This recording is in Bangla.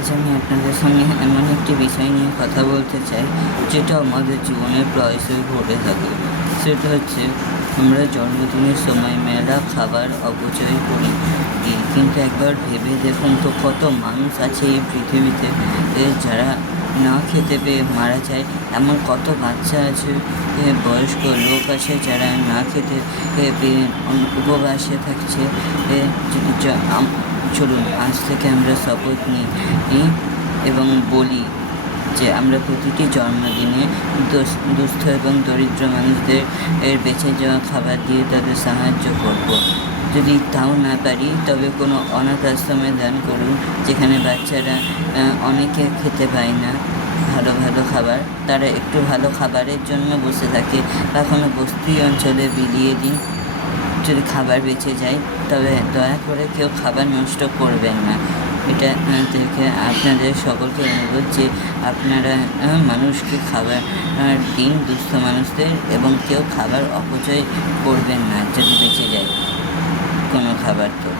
আজ আমি আপনাদের সঙ্গে এমন একটি বিষয় নিয়ে কথা বলতে চাই, যেটা আমাদের জীবনে প্রায়শই ঘটে থাকে। সেটা হচ্ছে আমরা জন্মদিনের সময় মেলা খাবার অপচয় করি। কিন্তু একবার ভেবে দেখুন তো, কত মানুষ আছে এই পৃথিবীতে যারা না খেতে পেয়ে মারা যায়। এমন কত বাচ্চা আছে, বয়স্ক লোক আছে যারা না খেতে পেয়ে উপবাসে থাকছে। চলুন আজ থেকে আমরা শপথ নিই এবং বলি যে আমরা প্রতিটি জন্মদিনে দুস্থ এবং দরিদ্র মানুষদের বেঁচে যাওয়া খাবার দিয়ে তাদের সাহায্য করব। যদি তাও না পারি, তবে কোনো অনাথ আশ্রমে দান করুন, যেখানে বাচ্চারা অনেকে খেতে পায় না ভালো ভালো খাবার। তারা একটু ভালো খাবারের জন্য বসে থাকে, বা কোনো বস্তি অঞ্চলে বিলিয়ে দিন। যদি খাবার বেঁচে যায়, তবে দয়া করে কেউ খাবার নষ্ট করবেন না। এটা থেকে আপনাদের সকলকে অনুরোধ যে আপনারা মানুষকে খাবার দিন, দুস্থ মানুষদের, এবং কেউ খাবার অপচয় করবেন না যদি বেঁচে যায় কোনো খাবার। তো